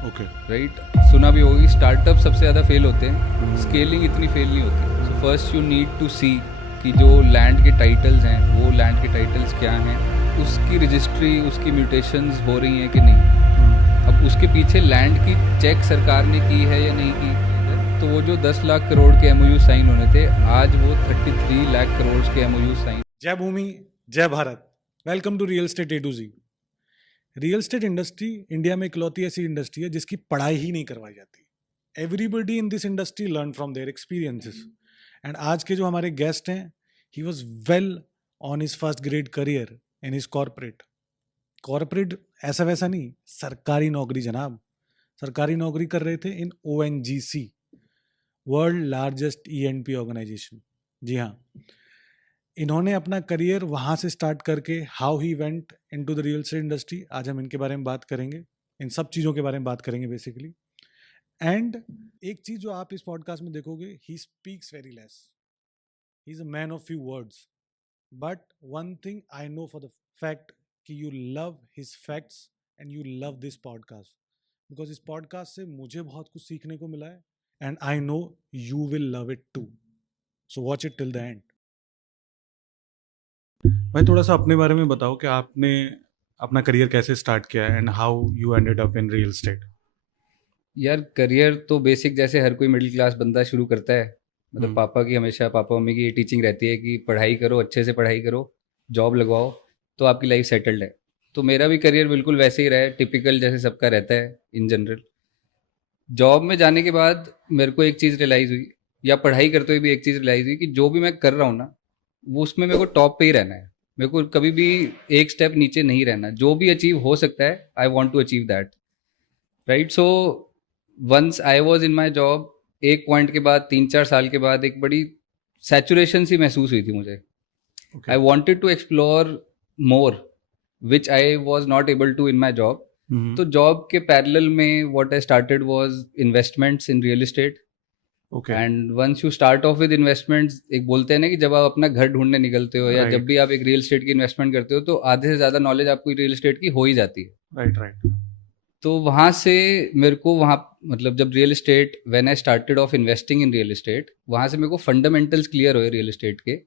Okay right. सुना भी होगी, स्टार्टअप सबसे ज़्यादा फेल होते हैं, स्केलिंग इतनी फेल नहीं होती। So first you need to see कि जो लैंड के टाइटल्स हैं वो लैंड के टाइटल्स क्या हैं, उसकी रजिस्ट्री, उसकी म्यूटेशंस हो रही हैं कि नहीं, अब उसके पीछे लैंड की चेक सरकार ने की है या नहीं की। तो वो जो 10 लाख करोड़ के एमओयू साइन होने थे, आज वो 33 लाख करोड़ के एमओयू साइन। जय भूमि जय Bharat. Welcome to real estate A to Z. Real estate industry India में इकलौती ऐसी इंडस्ट्री है जिसकी पढ़ाई ही नहीं करवाई जाती। Everybody in this industry learn from their experiences. And आज के जो हमारे गेस्ट हैं, he was well on his first grade career in his corporate ऐसा वैसा नहीं, सरकारी नौकरी जनाब। सरकारी नौकरी कर रहे थे in ONGC, world largest ENP organisation. जी हाँ, इन्होंने अपना करियर वहाँ से स्टार्ट करके how he went into the real estate industry. आज हम इनके बारे में बात करेंगे, इन सब चीज़ों के बारे में बात करेंगे बेसिकली। एंड एक चीज़ जो आप इस पॉडकास्ट में देखोगे, he speaks very less, he is a man of few words, but one thing I know for the fact कि you love his facts and you love this podcast, because इस podcast से मुझे बहुत कुछ सीखने को मिला है and I know you will love it too. So watch it till the end. भाई थोड़ा सा अपने बारे में बताओ कि आपने अपना करियर कैसे स्टार्ट किया and how you ended up in real estate. यार करियर तो बेसिक जैसे हर कोई मिडिल क्लास बंदा शुरू करता है, मतलब पापा मम्मी की ये टीचिंग रहती है कि पढ़ाई करो, अच्छे से पढ़ाई करो, जॉब लगवाओ तो आपकी लाइफ सेटल्ड है। तो मेरा भी करियर बिल्कुल वैसे ही रहा है, टिपिकल जैसे सबका रहता है इन जनरल। जॉब में जाने के बाद मेरे को एक चीज़ रियलाइज़ हुई, या पढ़ाई करते हुए भी एक चीज़ रियलाइज़ हुई कि जो भी मैं कर रहा हूँ ना, वो उसमें मेरे को टॉप पे ही रहना है। मेरे को कभी भी एक स्टेप नीचे नहीं रहना। जो भी अचीव हो सकता है, I want to achieve that, right. So once I was in my job, एक पॉइंट के बाद 3-4 साल के बाद एक बड़ी सैचुरेशन सी महसूस हुई थी मुझे। I wanted to explore more which I was not able to in my job. तो जॉब के पैरेलल में what I started was investments in real estate. And once you start off with investments, एक बोलते हैं ना कि जब आप अपना घर ढूंढने निकलते हो या जब भी आप एक रियल एस्टेट की इन्वेस्टमेंट करते हो, तो आधे से ज़्यादा नॉलेज आपको रियल एस्टेट की हो ही जाती है। राइट। तो वहाँ से मेरे को वहाँ, मतलब जब real estate, when I started off investing in real estate, वहाँ से मेरे को फंडामेंटल्स क्लियर हुए रियल एस्टेट के।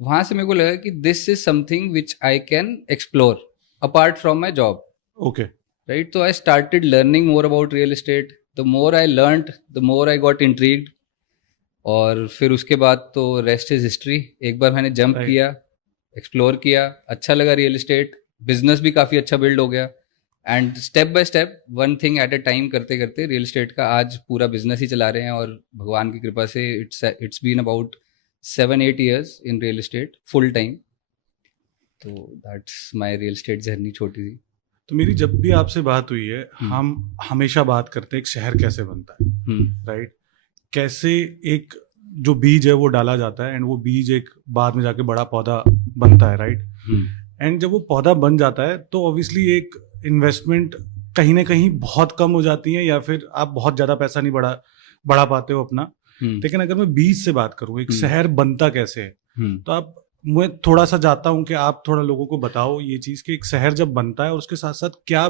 वहाँ से मेरे को लगा कि this is something which I can explore apart from my job. Okay Right, so I started learning more about real estate. The more I learned, the more I got intrigued. और फिर उसके बाद तो रेस्ट इज हिस्ट्री। एक बार मैंने jump किया, explore किया, अच्छा लगा रियल एस्टेट, बिजनेस भी काफ़ी अच्छा बिल्ड हो गया। And step by step, one thing at a time करते करते रियल एस्टेट का आज पूरा बिजनेस ही चला रहे हैं। और भगवान की कृपा से it's been about 7-8 years in real estate full time. तो that's my real estate journey, छोटी सी। तो मेरी जब भी आपसे बात हुई है, हम हमेशा बात करते हैं एक शहर कैसे बनता है, राइट। कैसे एक जो बीज है वो डाला जाता है एंड वो बीज एक बाद में जाके बड़ा पौधा बनता है, राइट। एंड जब वो पौधा बन जाता है तो ऑब्वियसली एक इन्वेस्टमेंट कहीं ना कहीं बहुत कम हो जाती है, या फिर आप बहुत ज़्यादा पैसा नहीं बढ़ा पाते हो अपना। लेकिन अगर मैं बीज से बात करूँ, एक शहर बनता कैसे है, तो आप, मैं थोड़ा सा चाहता हूं कि आप थोड़ा लोगों को बताओ ये चीज़ कि एक शहर जब बनता है और उसके साथ साथ क्या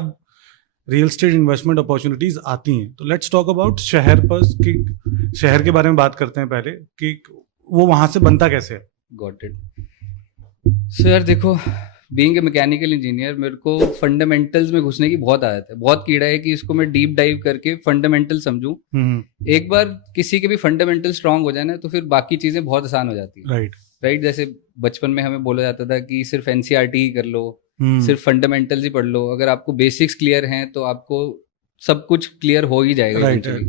रियल एस्टेट इन्वेस्टमेंट अपॉर्चुनिटीज आती हैं। तो लेट्स टॉक अबाउट शहर पर, कि शहर के बारे में बात करते हैं पहले कि वो वहां से बनता कैसे है। Got it. सो यार देखो, बीइंग ए मैकेनिकल इंजीनियर, मेरे को फंडामेंटल्स में घुसने की बहुत आदत है, बहुत कीड़ा है कि इसको मैं डीप डाइव करके फंडामेंटल समझूं। एक बार किसी के भी फंडामेंटल स्ट्रांग हो जाए ना, तो फिर बाकी चीज़ें बहुत आसान हो जाती है। राइट। जैसे बचपन में हमें बोला जाता था कि सिर्फ NCERT ही कर लो, सिर्फ फंडामेंटल्स ही पढ़ लो, अगर आपको बेसिक्स क्लियर हैं तो आपको सब कुछ क्लियर हो ही जाएगा इवेंचुअली।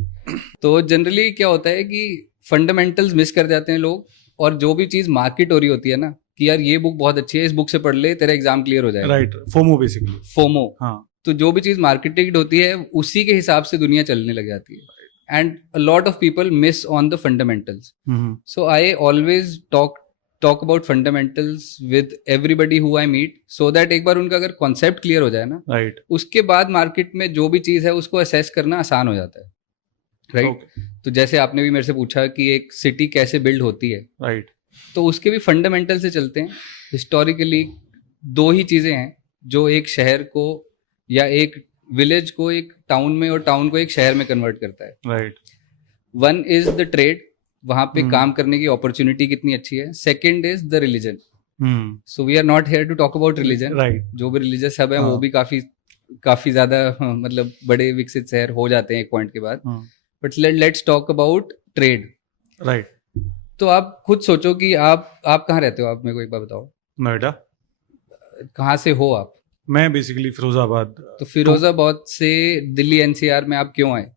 तो जनरली क्या होता है कि फंडामेंटल्स मिस कर जाते हैं लोग, और जो भी चीज़ मार्केट हो रही होती है ना कि यार ये बुक बहुत अच्छी है, इस बुक से पढ़ ले, तेरा एग्जाम क्लियर हो जाएगा। Right, FOMO basically, FOMO. हाँ। तो जो भी चीज़ मार्केटेड होती है उसी के हिसाब से दुनिया चलने लग जाती है, and a lot of people miss on the fundamentals. So I always talk about fundamentals with everybody who I meet, so that एक बार उनका अगर कॉन्सेप्ट क्लियर हो जाए ना, राइट, उसके बाद मार्केट में जो भी चीज़ है उसको असेस करना आसान हो जाता है। राइट। तो जैसे आपने भी मेरे से पूछा कि एक सिटी कैसे बिल्ड होती है, राइट, तो उसके भी फंडामेंटल से चलते हैं। हिस्टोरिकली दो ही चीज़ें हैं जो एक शहर को या एक विलेज को एक टाउन में और टाउन को एक शहर में कन्वर्ट करता है. Right. One is the trade, वहां पे हम्म. काम करने की अपॉर्चुनिटी कितनी अच्छी है. Second is the religion. Hmm. So we are not here to talk about religion. Right. जो भी रिलीजियस हब है हाँ. वो भी काफी ज्यादा मतलब बड़े विकसित शहर हो जाते हैं एक पॉइंट के बाद. But let's talk about trade. Right. तो आप खुद सोचो कि आप कहाँ रहते हो. आप मेरे को एक बार बताओ, नोएडा. कहाँ से हो आप? मैं बेसिकली फिरोजाबाद. तो फिरोजाबाद से दिल्ली एनसीआर में आप क्यों आए?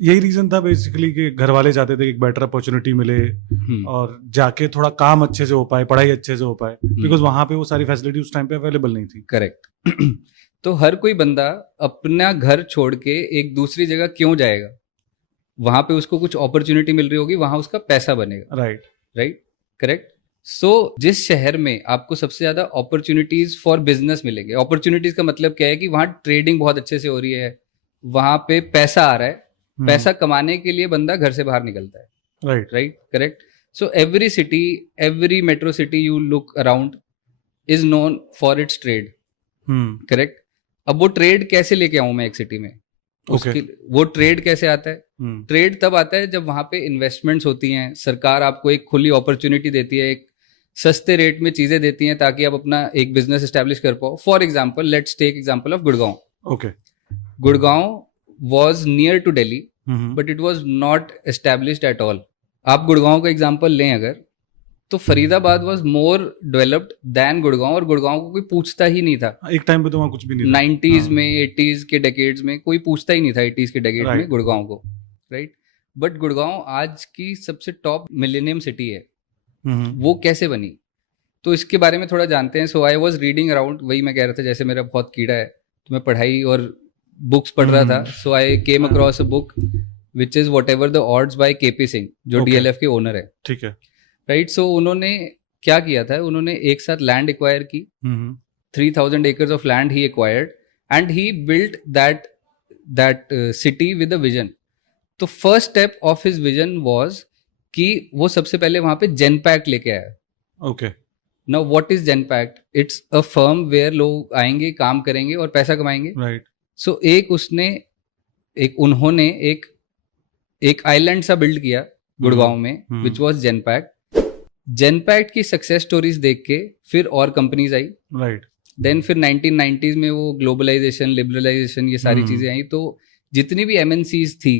यही रीजन था बेसिकली कि घर वाले चाहते थे कि एक बेटर अपॉर्चुनिटी मिले और जाके थोड़ा काम अच्छे से हो पाए, पढ़ाई अच्छे से हो पाए, बिकॉज वहां पे वो सारी फैसिलिटी उस टाइम पे अवेलेबल नहीं थी. करेक्ट. तो हर कोई बंदा अपना घर छोड़ के एक दूसरी जगह क्यों जाएगा? वहां पे उसको कुछ अपॉर्चुनिटी मिल रही होगी, वहां उसका पैसा बनेगा. राइट. राइट. करेक्ट. सो जिस शहर में आपको सबसे ज्यादा अपॉर्चुनिटीज फॉर बिजनेस मिलेंगे, अपॉर्चुनिटीज का मतलब क्या है कि वहां ट्रेडिंग बहुत अच्छे से हो रही है, वहां पे पैसा आ रहा है. पैसा कमाने के लिए बंदा घर से बाहर निकलता है. Right. Right. Correct. So every city, every metro city you look around is known for its trade. Correct. अब वो ट्रेड कैसे लेके आऊं मैं एक सिटी में? उसकी वो ट्रेड कैसे आता है? ट्रेड तब आता है जब वहां पे इन्वेस्टमेंट्स होती हैं, सरकार आपको एक खुली अपॉर्चुनिटी देती है, एक सस्ते रेट में चीजें देती हैं ताकि आप अपना एक बिजनेस एस्टेब्लिश कर पाओ. For example, let's take example of Gurgaon. Okay. Gurgaon was near to Delhi but it was not established at all. आप गुड़गांव का एग्जाम्पल लें अगर, तो Faridabad was more developed than Gurgaon, और गुड़गांव को कोई पूछता ही नहीं था. एक टाइम पे तो वहाँ कुछ भी नहीं था. 90s में, 80s के डेकेड्स में कोई पूछता ही नहीं था, 80s के डेकेड में गुड़गांव को. राइट. बट गुड़गांव आज की सबसे टॉप मिलेनियम सिटी है. वो कैसे बनी? तो इसके बारे में थोड़ा जानते हैं. सो आई वॉज रीडिंग अराउंड, वही मैं कह रहा था, जैसे मेरा बहुत कीड़ा है तो मैं पढ़ाई और बुक्स पढ़ रहा था. So I came across a book which is whatever the odds by KP Singh, जो डीएलएफ के ओनर है. ठीक है. राइट. सो उन्होंने क्या किया था, उन्होंने एक साथ लैंड एक्वायर की. 3000 acres of land he acquired and he built that city with a vision. तो first step of his vision was कि वो सबसे पहले वहां पे जेनपैक्ट लेके आया. Okay. Now what is Genpact? It's a firm where लोग आएंगे, काम करेंगे और पैसा कमाएंगे. राइट. सो उन्होंने एक आइलैंड सा बिल्ड किया गुड़गांव में, विच वाज जेनपैक्ट. जेनपैक्ट की सक्सेस स्टोरीज देख के फिर और कंपनीज आई. राइट. देन फिर 1990s में वो ग्लोबलाइजेशन, लिबरलाइजेशन, ये सारी चीजें आई. तो जितनी भी एमएनसीज थी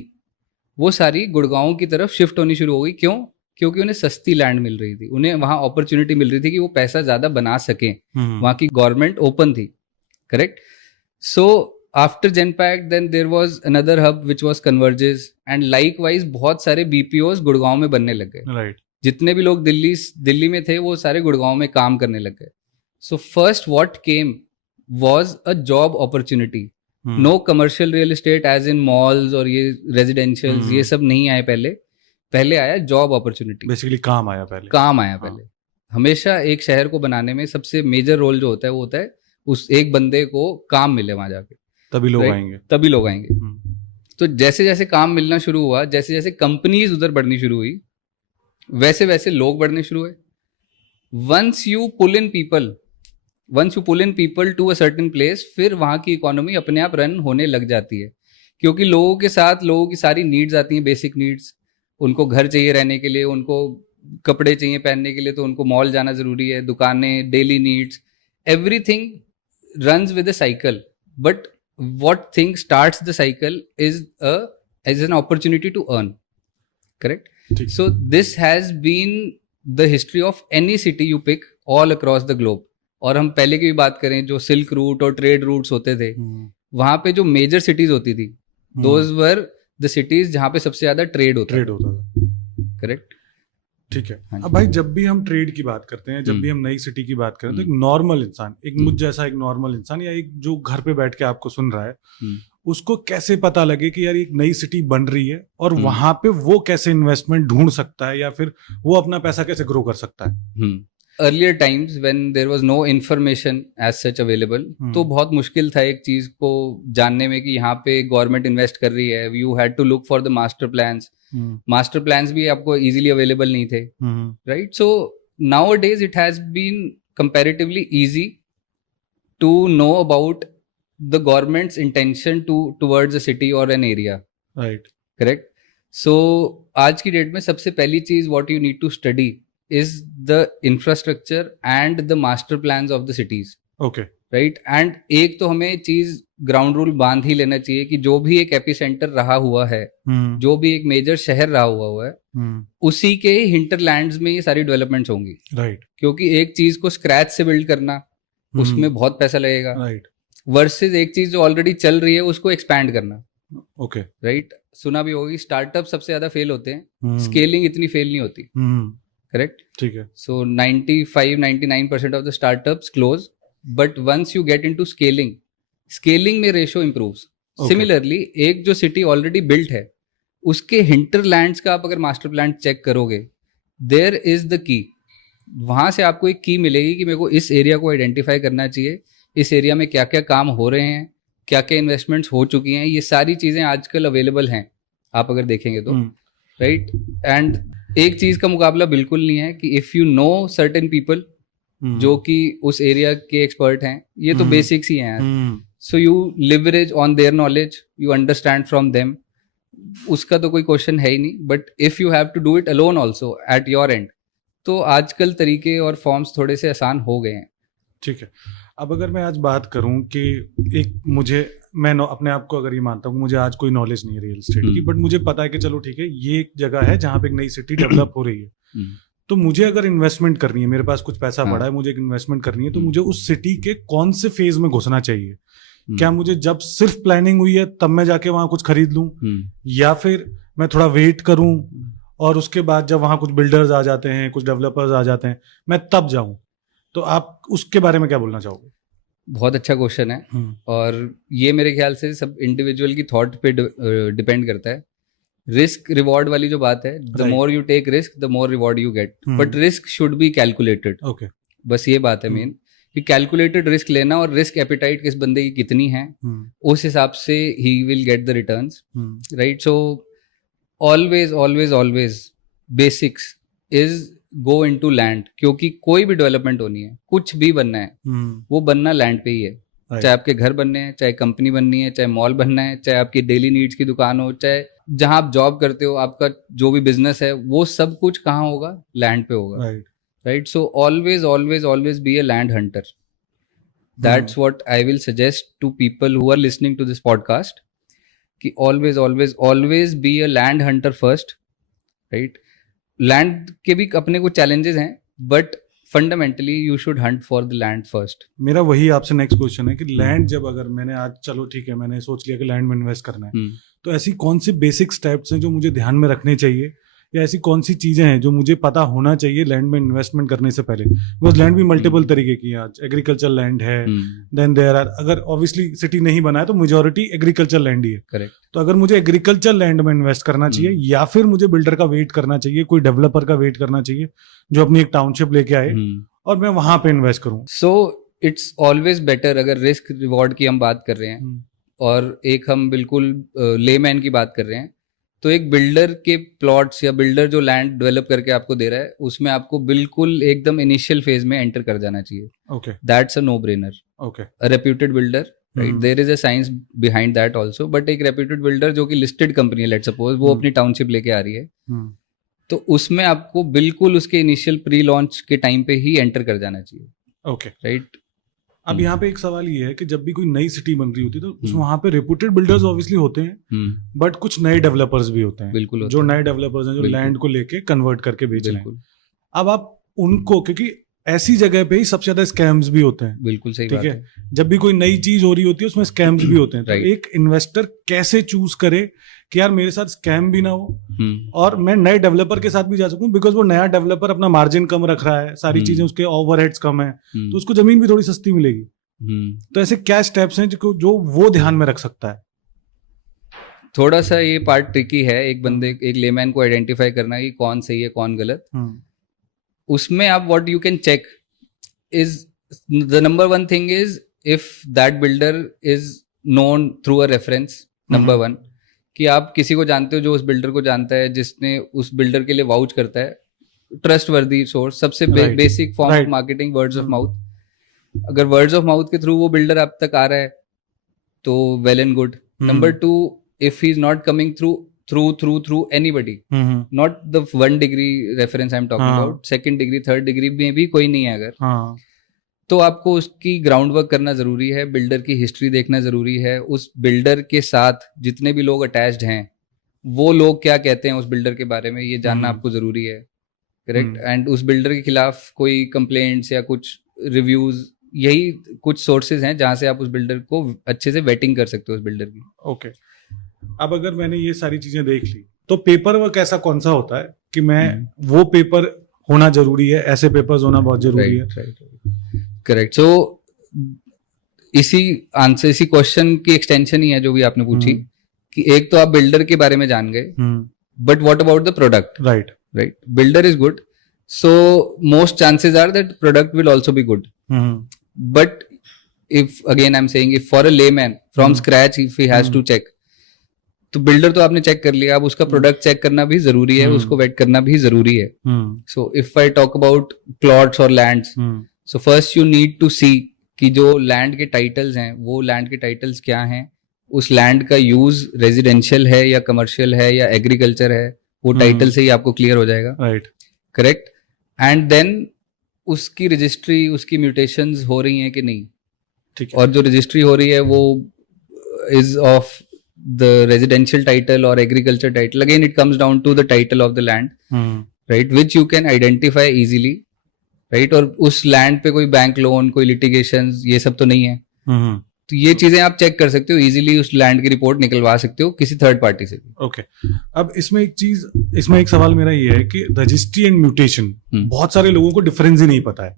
वो सारी गुड़गांव की तरफ शिफ्ट होनी शुरू हो गई. क्यों? क्योंकि उन्हें सस्ती लैंड मिल रही थी, उन्हें वहां अपॉर्चुनिटी मिल रही थी कि वो पैसा ज्यादा बना सकें. वहां की गवर्नमेंट ओपन थी. Correct. So after Genpact then there was another hub which was Convergys, and likewise बहुत सारे बीपीओस गुड़गांव में बनने लग गए. राइट. जितने भी लोग दिल्ली में थे वो सारे गुड़गांव में काम करने लग गए. So first what came was a job opportunity. No commercial real estate as in malls और ये रेजिडेंशियल्स, ये सब नहीं आए. पहले आया जॉब अपॉर्चुनिटी. बेसिकली काम आया पहले. पहले. हमेशा एक शहर को बनाने में सबसे मेजर रोल जो होता है वो होता है उस एक बंदे को काम मिले वहां जाके, तभी लोग आएंगे. तो जैसे जैसे काम मिलना शुरू हुआ, जैसे जैसे कंपनीज उधर बढ़नी शुरू हुई, वैसे वैसे लोग बढ़ने शुरू हुए. Once you pull in people to a certain place, फिर वहां की इकोनॉमी अपने आप रन होने लग जाती है. क्योंकि लोगों के साथ लोगों की सारी नीड्स आती हैं, बेसिक नीड्स. उनको घर चाहिए रहने के लिए, उनको कपड़े चाहिए पहनने के लिए, तो उनको मॉल जाना जरूरी है, दुकानें, daily needs, everything runs with a cycle. But what thing starts the cycle is an opportunity to earn. Correct. So this has been the history of any city you pick all across the globe. और हम पहले की भी बात करें, जो silk route और trade routes होते थे, वहां पे जो मेजर सिटीज होती थी, दोज वर द सिटीज जहां पे सबसे ज्यादा ट्रेड होता था. करेक्ट. ठीक है. अब भाई जब भी हम ट्रेड की बात करते हैं, जब भी हम नई सिटी की बात करें, तो एक नॉर्मल इंसान, एक मुझ जैसा एक नॉर्मल इंसान, या एक जो घर पे बैठ के आपको सुन रहा है, उसको कैसे पता लगे कि यार एक नई सिटी बन रही है और वहां पे वो कैसे इन्वेस्टमेंट ढूंढ सकता है, या फिर वो अपना पैसा कैसे ग्रो कर सकता है? Earlier times when there was no information as such available, तो बहुत मुश्किल था एक चीज को जानने में कि यहाँ पे गवर्नमेंट इन्वेस्ट कर रही है. You had to look for the master plans. Master plans भी आपको इजीली अवेलेबल नहीं थे. Right. So nowadays it has been comparatively easy to know about the government's intention towards a city or an area. Right. Correct. So आज की date में सबसे पहली चीज what you need to study is the infrastructure and the master plans of the cities. Okay. Right and एक तो हमें चीज ग्राउंड रूल बांध ही लेना चाहिए कि जो भी एक एपिसेंटर रहा हुआ है, जो भी एक मेजर शहर रहा हुआ है, उसी के हिंटरलैंड्स में ये सारी डेवलपमेंट्स होंगी. राइट. क्योंकि एक चीज को स्क्रैच से बिल्ड करना, उसमें बहुत पैसा लगेगा. राइट. वर्सेस एक चीज जो ऑलरेडी चल रही है उसको एक्सपैंड करना. ओके. राइट. सुना भी होगी स्टार्टअप सबसे ज्यादा फेल होते हैं, स्केलिंग इतनी फेल नहीं होती. करेक्ट. ठीक है. सो 95-99% of the startups close. But once you get into scaling में ratio improves. Similarly, एक जो city already built है, उसके hinterlands का आप अगर master plan check करोगे, there is the key. वहाँ से आपको एक की मिलेगी कि मेरे को इस एरिया को आइडेंटिफाई करना चाहिए, इस एरिया में क्या क्या काम हो रहे हैं, क्या क्या इन्वेस्टमेंट्स हो चुकी हैं. ये सारी चीज़ें आजकल अवेलेबल हैं आप अगर देखेंगे तो. राइट. एंड एक चीज़ का मुकाबला बिल्कुल नहीं है कि if you know certain people जो कि उस एरिया के एक्सपर्ट हैं, ये तो बेसिक्स ही हैं. So you leverage on their knowledge, you understand from them. उसका तो कोई क्वेश्चन है ही नहीं. But if you have to do it alone also at your end, तो आजकल तरीके और फॉर्म्स थोड़े से आसान हो गए हैं. ठीक है. अब अगर मैं आज बात करूं कि मैं अपने आप को अगर ये मानता हूँ मुझे आज कोई नॉलेज नहीं है रियल एस्टेट की, बट मुझे पता है कि चलो ठीक है ये एक जगह है जहाँ पे एक नई सिटी डेवलप हो रही है, तो मुझे अगर इन्वेस्टमेंट करनी है, मेरे पास कुछ पैसा पड़ा है, मुझे एक इन्वेस्टमेंट करनी है, तो मुझे उस सिटी के कौन से फेज में घुसना चाहिए? क्या मुझे जब सिर्फ प्लानिंग हुई है तब मैं जाके वहां कुछ खरीद लूं, या फिर मैं थोड़ा वेट करूं और उसके बाद जब वहां कुछ बिल्डर्स आ जाते हैं, कुछ डेवलपर्स आ जाते हैं, मैं तब जाऊं? तो आप उसके बारे में क्या बोलना चाहोगे? बहुत अच्छा क्वेश्चन है. और ये मेरे ख्याल से सब इंडिविजुअल की थॉट पे डिपेंड करता है. रिस्क रिवॉर्ड वाली जो बात है, the more you take risk the more reward you get, but risk should be calculated. Okay. बस ये बात है मेन कि कैलकुलेटेड रिस्क लेना, और रिस्क एपिटाइट किस बंदे की कितनी है, उस हिसाब से he will get the returns. Right. So always always always basics is go into land. क्योंकि कोई भी डेवलपमेंट होनी है, कुछ भी बनना है, वो बनना लैंड पे ही है. चाहे आपके घर बनने हैं, चाहे कंपनी बननी है, चाहे मॉल बनना है, चाहे आपकी डेली नीड्स की दुकान हो, चाहे जहां आप जॉब करते हो, आपका जो भी बिजनेस है, वो सब कुछ कहाँ होगा? लैंड पे होगा. Right. So always always always be a land hunter. That's what I will suggest to people who are listening to this podcast, कि always always always be a land hunter first. Right. Land के भी अपने कुछ challenges हैं, but fundamentally you should hunt for the land first. मेरा वही आपसे next question है कि लैंड जब अगर मैंने आज चलो ठीक है मैंने सोच लिया कि लैंड में इन्वेस्ट करना है, तो ऐसी कौन सी बेसिक स्टेप्स हैं जो मुझे ध्यान में रखने चाहिए, या ऐसी कौन सी चीजें हैं जो मुझे पता होना चाहिए लैंड में इन्वेस्टमेंट करने से पहले? बिकॉज लैंड भी मल्टीपल तरीके की है. आज एग्रीकल्चर लैंड है, देन देयर आर, अगर ऑब्वियसली सिटी नहीं बना है तो मेजॉरिटी एग्रीकल्चर लैंड ही है. करेक्ट. तो अगर मुझे एग्रीकल्चर लैंड में इन्वेस्ट करना चाहिए, या फिर मुझे बिल्डर का वेट करना चाहिए, कोई डेवलपर का वेट करना चाहिए जो अपनी एक टाउनशिप लेके आए और मैं वहां पे इन्वेस्ट करूं? सो इट्स ऑलवेज बेटर, अगर रिस्क रिवॉर्ड की हम बात कर रहे हैं और एक हम बिल्कुल लेमैन की बात कर रहे हैं, तो एक बिल्डर के प्लॉट्स या बिल्डर जो लैंड डेवलप करके आपको दे रहा है, उसमें आपको बिल्कुल एकदम इनिशियल फेज में एंटर कर जाना चाहिए. Okay. That's a no brainer. Okay. A reputed builder, right, there is a science behind that also, but एक रेप्यूटेड बिल्डर जो कि लिस्टेड कंपनी है, लेट्स सपोज वो अपनी टाउनशिप लेके आ रही है, तो उसमें आपको बिल्कुल उसके इनिशियल प्री लॉन्च के टाइम पे ही एंटर कर जाना चाहिए. ओके. राइट. अब यहाँ पे एक सवाल ये है कि जब भी कोई नई सिटी बन रही होती है तो उसमें वहाँ पे रेप्यूटेड बिल्डर्स ऑब्वियसली होते हैं, बट कुछ नए डेवलपर्स भी होते हैं. बिल्कुल. जो नए डेवलपर्स हैं जो लैंड को लेके कन्वर्ट करके बेच रहे हैं. अब आप उनको, क्योंकि ऐसी जगह पे ही सबसे ज्यादा स्कैम्स भी होते हैं. बिल्कुल सही ठीक बात है. जब भी कोई नई चीज हो रही होती है उसमें स्कैम्स भी होते हैं. तो एक इन्वेस्टर कैसे चूज करे कि यार मेरे साथ स्कैम भी ना हो और मैं नए डेवलपर के साथ भी जा सकूं, बिकॉज वो नया डेवलपर अपना मार्जिन कम रख रहा है, सारी चीजें उसके ओवरहेड्स कम है, तो उसको जमीन भी थोड़ी सस्ती मिलेगी. तो ऐसे क्या स्टेप्स हैं जो वो ध्यान में रख सकता है? थोड़ा सा ये पार्ट ट्रिकी है, एक लेमैन को आइडेंटिफाई करना कि कौन सही है कौन गलत. उसमें आप what you can check is the number one thing is if that builder is known through a reference. Number one, कि आप किसी को जानते हो जो उस बिल्डर को जानता है, जिसने उस बिल्डर के लिए वाउच करता है. ट्रस्ट वर्दी सोर्स, सबसे basic form of marketing, words of mouth. अगर वर्ड्स ऑफ माउथ के थ्रू वो बिल्डर आप तक आ रहा है, तो well and good. Number 2, if he is not coming through anybody, not the 1 degree reference I'm talking हाँ. about, 2nd degree 3rd degree में भी कोई नहीं है अगर, हाँ. तो आपको उसकी ग्राउंड वर्क करना जरूरी है, बिल्डर की हिस्ट्री देखना जरूरी है, उस बिल्डर के साथ जितने भी लोग अटैच्ड हैं वो लोग क्या कहते हैं उस बिल्डर के बारे में, ये जानना आपको जरूरी है. करेक्ट. एंड उस बिल्डर के खिलाफ कोई कंप्लेंट्स या कुछ रिव्यूज, यही कुछ सोर्सेज हैं जहां से आप उस बिल्डर को अच्छे से वेटिंग कर सकते हो उस बिल्डर की. ओके. अब अगर मैंने ये सारी चीजें देख ली तो पेपर वर्क ऐसा कौन सा होता है कि मैं वो पेपर होना जरूरी है, ऐसे पेपर्स होना बहुत जरूरी है? करेक्ट. सो इसी क्वेश्चन की एक्सटेंशन ही है जो भी आपने पूछी, कि एक तो आप बिल्डर के बारे में जान गए, but what about the product? Right. Builder is good, so most chances are that product will also be good. But if again I'm saying, if for a layman from scratch if he has to check, तो builder तो आपने check कर लिया, अब उसका product check करना भी जरूरी है, उसको वेट करना भी जरूरी है. So if I talk about plots और lands, so first you need to see कि जो लैंड के टाइटल्स हैं वो लैंड के टाइटल्स क्या हैं, उस लैंड का यूज रेजिडेंशियल है या कमर्शियल है या एग्रीकल्चर है, वो टाइटल से ही आपको क्लियर हो जाएगा. राइट. करेक्ट. एंड देन उसकी रजिस्ट्री, उसकी म्यूटेशंस हो रही हैं कि नहीं. ठीक है. और जो रजिस्ट्री हो रही है वो is of the residential title और agriculture title. Again it comes down to the title of the land, right, which you can identify easily. Right. और उस लैंड पे कोई बैंक लोन, कोई लिटिगेशंस, ये सब तो नहीं है. तो ये चीजें आप चेक कर सकते हो इजीली, उस लैंड की रिपोर्ट निकलवा सकते हो किसी थर्ड पार्टी से भी. ओके. अब इसमें एक सवाल मेरा ये है कि रजिस्ट्री एंड म्यूटेशन, बहुत सारे लोगों को डिफरेंस ही नहीं पता है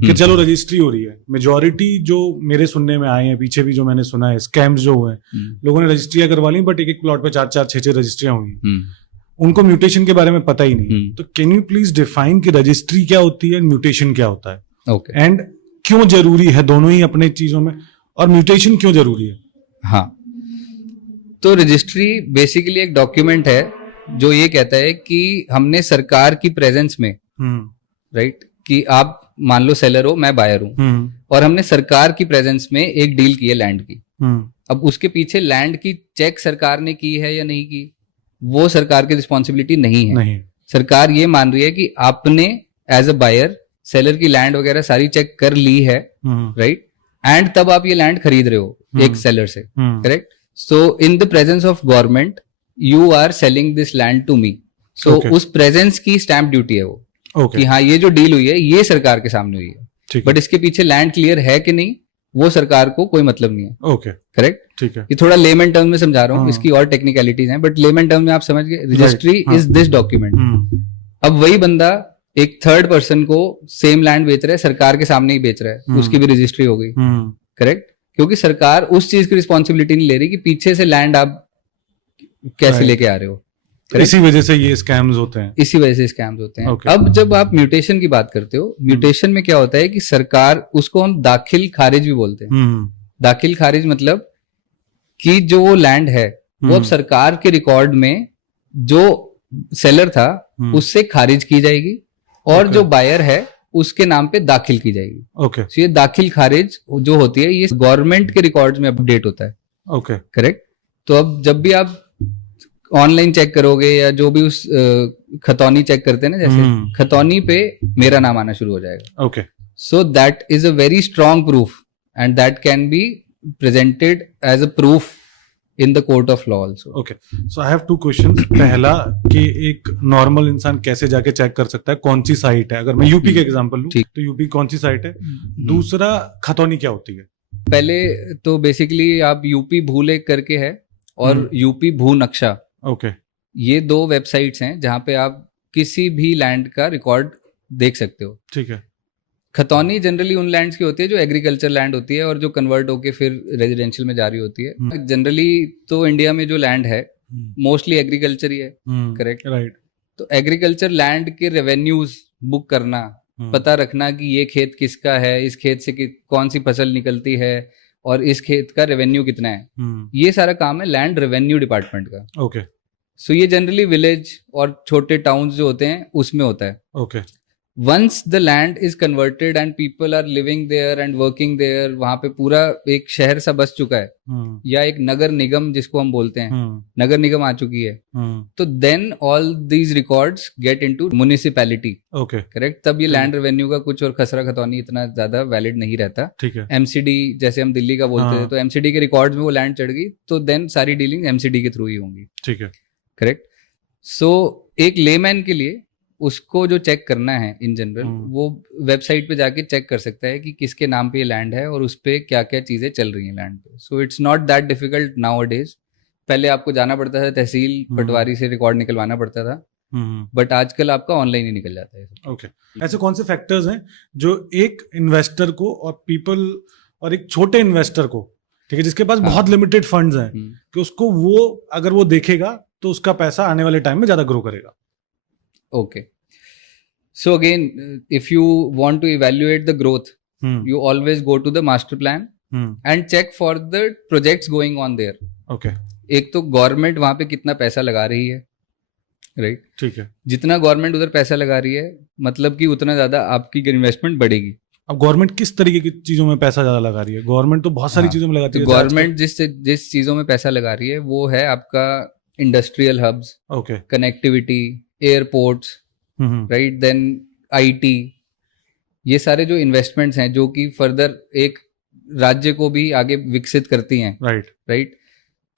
कि चलो रजिस्ट्री हो रही है. मेजॉरिटी जो मेरे सुनने में आए हैं, पीछे भी जो मैंने सुना है, स्कैम्स जो हुए हैं, लोगों ने रजिस्ट्रियां करवा ली, बट एक प्लॉट पे 4-4, 6-6 रजिस्ट्रियां हुई, उनको म्यूटेशन के बारे में पता ही नहीं. तो कैन यू प्लीज डिफाइन कि रजिस्ट्री क्या होती है, म्यूटेशन क्या होता है, एंड क्यों जरूरी है दोनों ही अपने चीजों में, और म्यूटेशन क्यों जरूरी है? हाँ. तो रजिस्ट्री बेसिकली एक डॉक्यूमेंट है जो ये कहता है कि हमने सरकार की प्रेजेंस में, राइट, कि आप मान लो सेलर हो, मैं बायर हूं, और हमने सरकार की प्रेजेंस में एक डील की है लैंड की. अब उसके पीछे लैंड की चेक सरकार ने की है या नहीं की, वो सरकार की रिस्पॉन्सिबिलिटी नहीं है. सरकार ये मान रही है कि आपने एज अ बायर सेलर की लैंड वगैरह सारी चेक कर ली है, राइट, एंड तब आप ये लैंड खरीद रहे हो एक सेलर से. Correct. So in the presence of government you are selling this land to me. So उस प्रेजेंस की स्टैंप ड्यूटी है वो, कि हाँ ये जो डील हुई है ये सरकार के सामने हुई है, बट इसके पीछे लैंड क्लियर है कि नहीं वो सरकार को कोई मतलब नहीं है. ओके. करेक्ट. ठीक है. ये थोड़ा लेमन टर्म में समझा रहा हूँ, इसकी और टेक्निकलिटीज हैं, बट लेमन टर्म में आप समझ गए. Registry is this document. अब वही बंदा एक थर्ड पर्सन को सेम लैंड बेच रहा है, सरकार के सामने ही बेच रहा है, उसकी भी रजिस्ट्री हो गई. करेक्ट. क्योंकि सरकार उस चीज की रिस्पॉन्सिबिलिटी नहीं ले रही कि पीछे से लैंड आप कैसे लेके आ रहे हो. इसी वजह से ये स्कैम्स होते हैं. इसी वजह से स्कैम्स होते हैं. अब जब आप म्यूटेशन की बात करते हो, म्यूटेशन में क्या होता है कि सरकार, उसको हम दाखिल खारिज भी बोलते हैं. दाखिल खारिज मतलब कि जो वो लैंड है वो अब सरकार के रिकॉर्ड में जो सेलर था उससे खारिज की जाएगी, और जो बायर है उसके नाम पे दाखिल की जाएगी. ओके. तो ये दाखिल खारिज जो होती है ये गवर्नमेंट के रिकॉर्ड्स में अपडेट होता है. ओके. करेक्ट. तो अब जब भी आप ऑनलाइन चेक करोगे या जो भी उस खतौनी चेक करते हैं ना, जैसे खतौनी पे मेरा नाम आना शुरू हो जाएगा. Okay. So that is a very strong proof and that can be presented as a proof in the court of law also. Okay, so I have 2 questions. पहला कि एक नॉर्मल इंसान कैसे जाके चेक कर सकता है कौन सी साइट है, अगर मैं यूपी का एग्जांपल लूं तो यूपी कौन सी साइट है. दूसरा, खतौनी क्या होती है? पहले तो बेसिकली आप यूपी भूलेख करके है और यूपी भू नक्शा, ओके, ये 2 वेबसाइट्स हैं जहां पे आप किसी भी लैंड का रिकॉर्ड देख सकते हो. ठीक है. खतौनी जनरली उन लैंड्स की होती है जो एग्रीकल्चर लैंड होती है और जो कन्वर्ट होके फिर रेजिडेंशियल में जारी होती है. जनरली तो इंडिया में जो लैंड है मोस्टली एग्रीकल्चर ही है. करेक्ट. राइट. तो एग्रीकल्चर लैंड के रेवेन्यूज बुक करना, पता रखना कि ये खेत किसका है, इस खेत से कौन सी फसल निकलती है और इस खेत का रेवेन्यू कितना है, ये सारा काम है लैंड रेवेन्यू डिपार्टमेंट का. ओके. सो ये जनरली विलेज और छोटे टाउन्स जो होते हैं उसमें होता है. Okay. Once the land is converted and people are living there and working there, वहां पे पूरा एक शहर सा बस चुका है, या एक नगर निगम जिसको हम बोलते हैं, नगर निगम आ चुकी है, तो then all these records get into municipality. Okay, correct. तब ये लैंड रेवेन्यू का कुछ और खसरा खतौनी इतना ज्यादा वैलिड नहीं रहता। ठीक है। एमसीडी जैसे हम दिल्ली का बोलते थे, तो एमसीडी के रिकॉर्ड्स में वो लैंड चढ़ गई, तो देन सारी डीलिंग एमसीडी के थ्रू ही होंगी। ठीक है। करेक्ट। सो एक लेमैन के लिए उसको जो चेक करना है इन जनरल, वो वेबसाइट पे जाके चेक कर सकता है कि किसके नाम पे ये लैंड है और उस पे क्या क्या चीजें चल रही हैं लैंड पे। So it's not that difficult now a days. पहले आपको जाना पड़ता था तहसील पटवारी से रिकॉर्ड निकलवाना पड़ता था, बट आजकल आपका ऑनलाइन ही निकल जाता है। ओके, ऐसे कौन से फैक्टर्स हैं जो एक इन्वेस्टर को और पीपल और एक छोटे इन्वेस्टर को, ठीक है, जिसके पास बहुत लिमिटेड फंड्स हैं, कि उसको वो अगर वो देखेगा तो उसका पैसा आने वाले टाइम में ज्यादा ग्रो करेगा? Okay. So again, if you want to evaluate the growth, you always go to the master plan and check for the projects going on there. Okay. एक तो गवर्नमेंट वहां पे कितना पैसा लगा रही है, राइट? ठीक है। जितना गवर्नमेंट उधर पैसा लगा रही है, मतलब कि उतना ज्यादा आपकी इन्वेस्टमेंट बढ़ेगी। अब गवर्नमेंट किस तरीके की चीजों में पैसा ज्यादा लगा रही है? गवर्नमेंट तो बहुत सारी चीजों में लगाती है। गवर्नमेंट जिस चीजों में पैसा लगा रही है वो है आपका industrial hubs, okay, connectivity, airports, right, then IT, ये सारे जो इन्वेस्टमेंट्स हैं जो कि फर्दर एक राज्य को भी आगे विकसित करती हैं, राइट।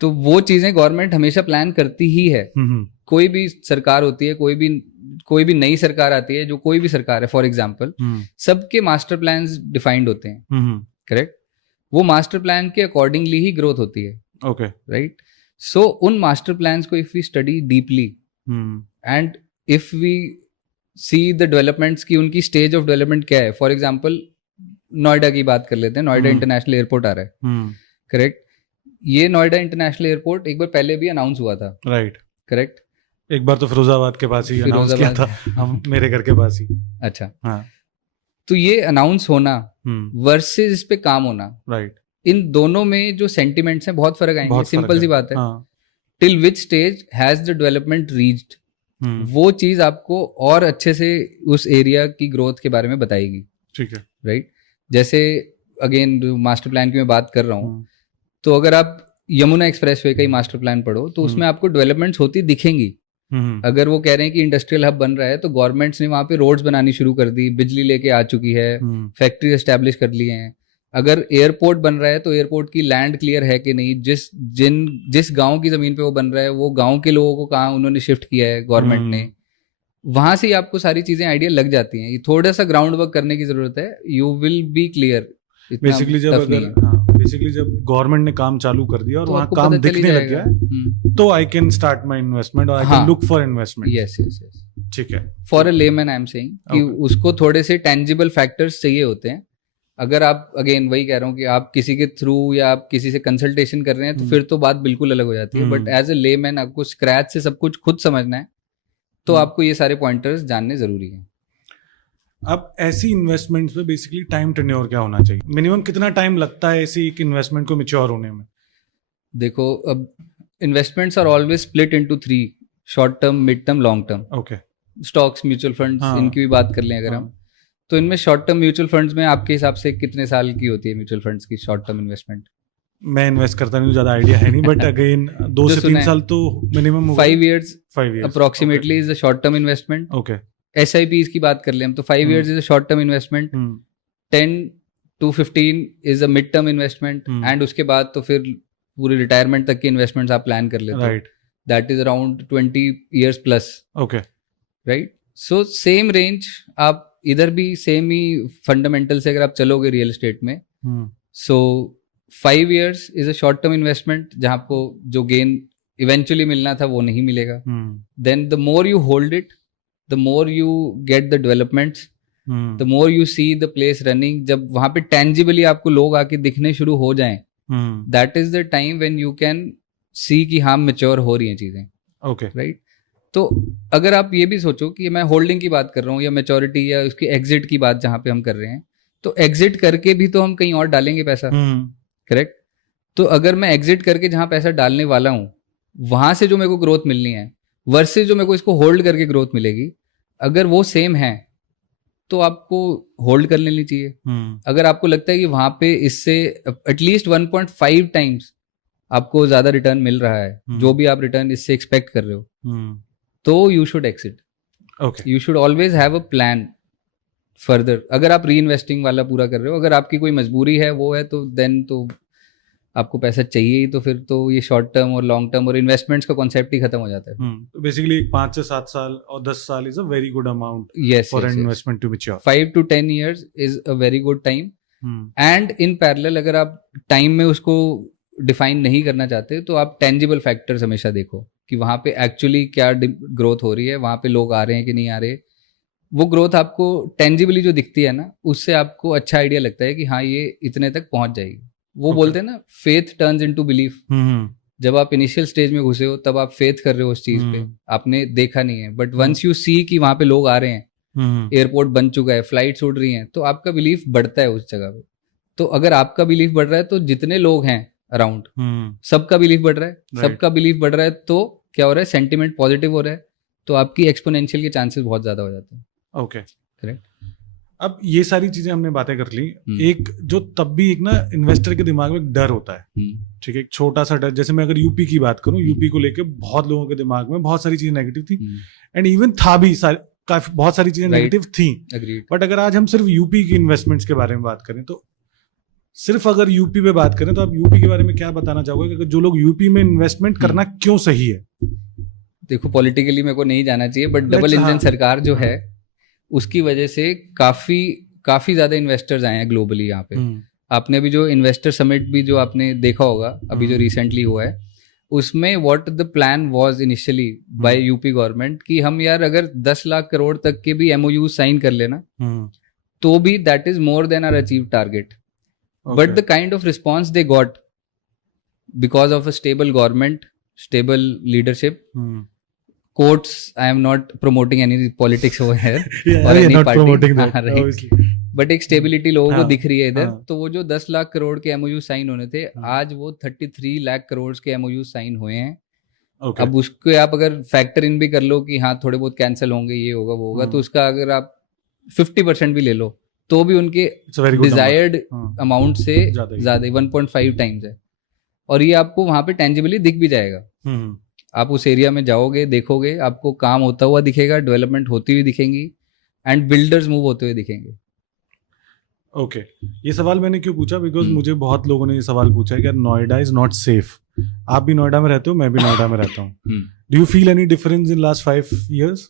तो वो चीजें गवर्नमेंट हमेशा प्लान करती ही है। कोई भी सरकार होती है, कोई भी नई सरकार आती है, जो कोई भी सरकार है फॉर एग्जांपल, सबके मास्टर प्लान्स डिफाइंड होते हैं, करेक्ट। वो मास्टर प्लान के अकॉर्डिंगली ही ग्रोथ होती है, ओके, राइट। सो उन मास्टर प्लान्स को if we study deeply and if we see the developments की, उनकी स्टेज ऑफ डेवलपमेंट क्या है। फॉर एग्जांपल नोएडा की बात कर लेते हैं, नोएडा इंटरनेशनल एयरपोर्ट आ रहा है, करेक्ट। ये नोएडा इंटरनेशनल एयरपोर्ट एक बार पहले भी अनाउंस हुआ था, राइट, करेक्ट। एक बार तो फिरोजाबाद के पास ही अनाउंस किया था, हम मेरे घर के पास ही। अच्छा, हाँ। तो ये अनाउंस होना वर्सेस इस पे काम होना, राइट, इन दोनों में जो सेंटिमेंट्स हैं बहुत फर्क आएंगे। सिंपल सी बात है, till which stage has the development reached, वो चीज आपको और अच्छे से उस एरिया की ग्रोथ के बारे में बताएगी। ठीक है, राइट। जैसे अगेन मास्टर प्लान की मैं बात कर रहा हूँ, तो अगर आप यमुना एक्सप्रेसवे का ही मास्टर प्लान पढ़ो तो उसमें आपको डेवलपमेंट्स होती दिखेंगी। अगर वो कह रहे हैं कि इंडस्ट्रियल हब बन रहा है, तो गवर्नमेंट्स ने वहां पे रोड्स बनानी शुरू कर दी, बिजली लेके आ चुकी है, फैक्ट्री एस्टेब्लिश कर लिए हैं। अगर एयरपोर्ट बन रहा है तो एयरपोर्ट की लैंड क्लियर है कि नहीं, जिस गांव की जमीन पे वो बन रहा है, वो गांव के लोगों को कहाँ उन्होंने शिफ्ट किया है गवर्नमेंट ने, वहां से ही आपको सारी चीजें आइडिया लग जाती हैं। ये थोड़ा सा ग्राउंड वर्क करने की जरूरत है, you will be clear. Basically जब गवर्नमेंट ने काम चालू कर दिया और वहाँ काम दिखने लग गया, तो I can start my investment और I can look for investment. Yes yes yes, ठीक है। For a layman I am saying कि उसको थोड़े से टेंजिबल फैक्टर्स चाहिए होते हैं। अगर आप, अगेन वही कह रहा हूँ कि आप किसी के थ्रू या आप किसी से कंसल्टेशन कर रहे हैं, तो फिर तो बात बिल्कुल अलग हो जाती है। बट एज अ लेमैन आपको स्क्रैच से सब कुछ खुद समझना है, तो आपको ये सारे पॉइंटर्स जानने जरूरी है। अब ऐसी इन्वेस्टमेंट्स पे बेसिकली टाइम टेन्योर क्या होना चाहिए? मिनिमम कितना टाइम लगता है ऐसी एक इन्वेस्टमेंट को मैच्योर होने में? देखो, अब investments are always split into 3, short term, mid term, long term. Okay, stocks, mutual funds, इनकी भी बात कर लें अगर हम, तो इनमें शॉर्ट टर्म म्यूचुअल फंड्स में आपके हिसाब से कितने साल की होती है म्यूचुअल फंड्स की शॉर्ट टर्म इन्वेस्टमेंट? मैं इन्वेस्ट करता नहीं, ज्यादा आइडिया है नहीं, बट अगेन 2 से 3 साल तो minimum. 5 years approximately is a short term investment. Okay, SIPs की बात कर लें हम, तो 5 years is a short term investment, 10 to 15 is a mid term investment, and उसके बाद तो फिर पूरी रिटायरमेंट तक की इन्वेस्टमेंट्स आप प्लान कर लेते हो, that is around 20 years plus. Okay, right. So same range, आप इधर भी सेम ही फंडामेंटल से अगर आप चलोगे रियल एस्टेट में, सो 5 years is a short term investment, जहां आपको जो गेन इवेंचुअली मिलना था वो नहीं मिलेगा। Then the more you hold it, the more you get the developments, the more you see the place running, जब वहां पे tangibly आपको लोग आके दिखने शुरू हो जाएं, that is the time when you can see कि हाँ mature हो रही हैं चीजें। okay, right? तो अगर आप ये भी सोचो कि मैं होल्डिंग की बात कर रहा हूँ या मेच्योरिटी या उसकी एग्जिट की बात जहां पे हम कर रहे हैं, तो एग्जिट करके भी तो हम कहीं और डालेंगे पैसा, करेक्ट। तो अगर मैं एग्जिट करके जहां पैसा डालने वाला हूँ, वहां से जो मेरे को ग्रोथ मिलनी है वर्सेस जो मेरे को इसको होल्ड करके ग्रोथ मिलेगी, अगर वो सेम है, तो आपको होल्ड कर लेनी चाहिए। अगर आपको लगता है कि वहां पे इससे एटलीस्ट 1.5 टाइम्स आपको ज्यादा रिटर्न मिल रहा है, जो भी आप रिटर्न इससे एक्सपेक्ट कर रहे हो, तो you should exit. Okay you should always have a plan further. अगर आप री इन्वेस्टिंग वाला पूरा कर रहे हो, अगर आपकी कोई मजबूरी है वो है, तो देन तो आपको पैसा चाहिए ही, तो फिर तो ये शॉर्ट टर्म और लॉन्ग टर्म और इन्वेस्टमेंट्स का कॉन्सेप्ट ही खत्म हो जाता है। बेसिकली 5 से 7 साल और 10 साल is a very good amount Yes, for yes, एन yes. Investment to mature 5 to 10 years is a very good time. And in parallel अगर आप टाइम में उसको डिफाइन नहीं करना चाहते, तो आप टेंजिबल फैक्टर्स हमेशा देखो कि वहाँ पे एक्चुअली क्या ग्रोथ हो रही है, वहाँ पे लोग आ रहे हैं कि नहीं आ रहे। वो ग्रोथ आपको टेंजिबली जो दिखती है ना, उससे आपको अच्छा आइडिया लगता है कि हाँ ये इतने तक पहुंच जाएगी। वो Okay. बोलते हैं ना, फेथ टर्न्स इनटू बिलीफ। जब आप इनिशियल स्टेज में घुसे हो तब आप फेथ कर रहे हो उस चीज पे, आपने देखा नहीं है, बट वंस यू सी कि वहां पे लोग आ रहे हैं, एयरपोर्ट बन चुका है, फ्लाइट्स उड़ रही हैं, तो आपका बिलीफ बढ़ता है उस जगह पे। तो अगर आपका बिलीफ बढ़ रहा है, तो जितने लोग हैं अराउंड सबका बिलीफ बढ़ रहा है। सबका बिलीफ बढ़ रहा है तो क्या हो रहा है, सेंटिमेंट पॉजिटिव हो रहा है, तो आपकी एक्सपोनेंशियल के चांसेस बहुत ज्यादा हो जाते हैं। Okay correct. अब ये सारी चीजें हमने बातें कर ली। एक जो तब भी एक ना इन्वेस्टर के दिमाग में एक डर होता है, ठीक है, एक छोटा सा डर। जैसे मैं अगर यूपी की बात करूं, यूपी को लेके बहुत लोगों के दिमाग में बहुत सारी चीजें नेगेटिव थी, एंड इवन था भी काफी बहुत सारी चीजें नेगेटिव थी। बट अगर आज हम सिर्फ यूपी की इन्वेस्टमेंट्स के बारे में बात करें, तो सिर्फ अगर यूपी पे बात करें, तो आप यूपी के बारे में क्या बताना चाहोगे कि जो लोग यूपी में इन्वेस्टमेंट करना क्यों सही है? देखो, पॉलिटिकली मेरे को नहीं जाना चाहिए, बट डबल इंजन सरकार जो है उसकी वजह से काफी काफी ज्यादा इन्वेस्टर्स आए हैं ग्लोबली यहाँ पे। आपने भी जो इन्वेस्टर समिट भी जो आपने देखा होगा अभी जो रिसेंटली हुआ है, उसमें what the plan was initially by UP government कि हम यार अगर 10 लाख करोड़ तक के भी एमओयू साइन कर लेना, तो भी that is more than our achieve target. But the kind of response they got because of a stable government, stable leadership, quotes, I am not promoting any politics over here or any not party, promoting that, right? obviously. But एक stability लोगों को हाँ, दिख रही है इधर। हाँ. तो वो जो 10 लाख करोड़ के एमओयू साइन होने थे, आज वो 33 लाख करोड़ के एमओयू साइन हुए हैं। Okay. अब उसको आप अगर फैक्टर इन भी कर लो कि हाँ थोड़े बहुत कैंसिल होंगे, ये होगा वो होगा, तो उसका अगर आप 50% भी ले लो, तो भी उनके डिजायर्ड अमाउंट से ज्यादा 1.5 टाइम्स है। और ये आपको वहां पे टेंजिबली दिख भी जाएगा। आप उस एरिया में जाओगे, देखोगे, आपको काम होता हुआ दिखेगा, डेवलपमेंट होती हुई दिखेंगी, एंड बिल्डर्स मूव होते हुए दिखेंगे। ओके ये सवाल मैंने क्यों पूछा, बिकॉज मुझे बहुत लोगों ने ये सवाल पूछा है कि नोएडा इज नॉट सेफ। आप भी नोएडा में रहते हो, मैं भी नोएडा में रहता हूँ। Do you feel any difference in last 5 years?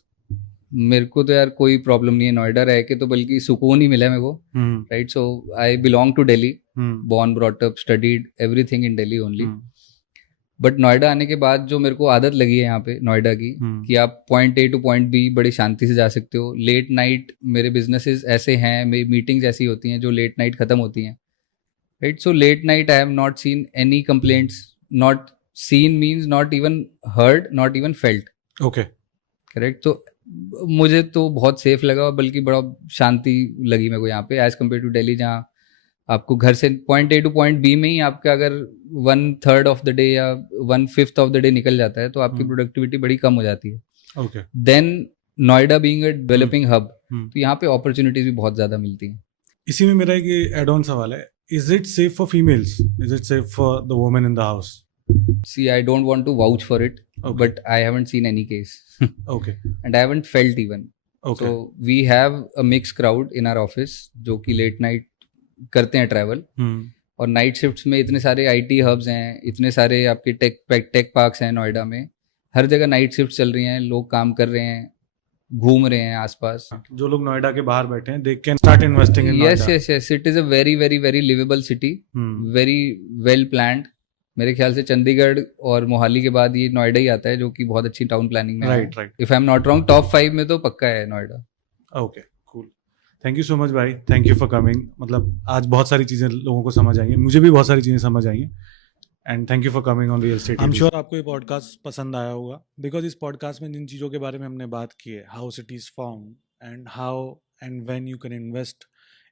मेरे को तो यार कोई प्रॉब्लम नहीं है नोएडा रह के, तो बल्कि सुकून ही मिला है मेरे को। Right, so I belong to Delhi, born brought up, studied everything in Delhi only. But Noida आने के बाद जो मेरे को आदत लगी है यहाँ पे नोएडा की, कि आप point A to point B बड़ी शांति से जा सकते हो। लेट नाइट मेरे बिजनेसेस ऐसे हैं, मेरी मीटिंग्स ऐसी होती हैं जो लेट नाइट खत्म होती हैं। Right, so let night I have not seen any complaints, not seen means not even heard, not even felt. Okay correct. तो मुझे तो बहुत सेफ लगा, बल्कि बड़ा शांति लगी मेरे को यहाँ पे, एज कम्पेयर टू दिल्ली, जहाँ आपको घर से point A to point B में ही आपका अगर 1/3 ऑफ द डे या 1/5 ऑफ द डे निकल जाता है, तो आपकी प्रोडक्टिविटी बड़ी कम हो जाती है। Okay then Noida being a developing hub, तो यहाँ पे अपॉर्चुनिटीज भी बहुत ज्यादा मिलती हैं। इसी में मेरा एक एड ऑन सवाल है, is it safe for females, is it safe for the women in the house? See, I don't want to vouch for it, but I haven't seen any case. Okay. And I haven't felt even. Okay. So we have a mixed crowd in our office जो कि late night करते हैं travel, और night shifts में इतने सारे IT hubs हैं, इतने सारे आपके टेक पार्क्स हैं नोएडा में, हर जगह नाइट शिफ्ट चल रही हैं, लोग काम कर रहे हैं, घूम रहे हैं आसपास। जो लोग नोएडा के बाहर बैठे हैं, they can start investing in yes, Noida. yes, it is a very very very livable city, very well planned. मेरे ख्याल से चंडीगढ़ और मोहाली के बाद ये नोएडा ही आता है, जो कि बहुत अच्छी टाउन प्लानिंग में है। Right. If I am not wrong, top 5 में तो पक्का है Noida. Okay cool, thank you so much भाई, थैंक यू फॉर कमिंग। मतलब आज बहुत सारी चीज़ें लोगों को समझ आई हैं, मुझे भी बहुत सारी चीज़ें समझ आई हैं, and thank you for coming on real estate. I am sure आपको ये पॉडकास्ट पसंद आया होगा, बिकॉज इस पॉडकास्ट में जिन चीज़ों के बारे में हमने बात की है, how cities form and how and when you can invest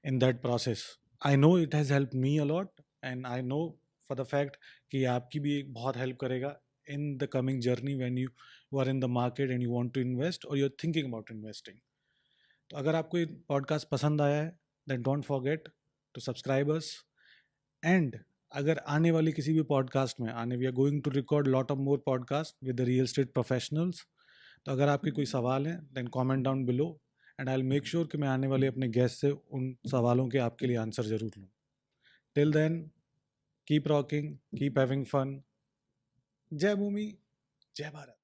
in that process, I know it has help me a lot, and I know for the fact कि आपकी भी एक बहुत हेल्प करेगा in the coming journey when you are in the market and you want to invest और you are thinking about investing. तो अगर आपको ये पॉडकास्ट पसंद आया है then don't forget to subscribe us. And अगर आने वाली किसी भी पॉडकास्ट में we are going to record lot of more podcast with the real estate professionals. तो अगर आपके कोई सवाल हैं then comment down below and I will make sure कि मैं आने वाले अपने गेस्ट से उन सवालों के आपके लिए आंसर जरूर लूँ। Till then keep rocking, keep having fun. जय भूमि, जय भारत।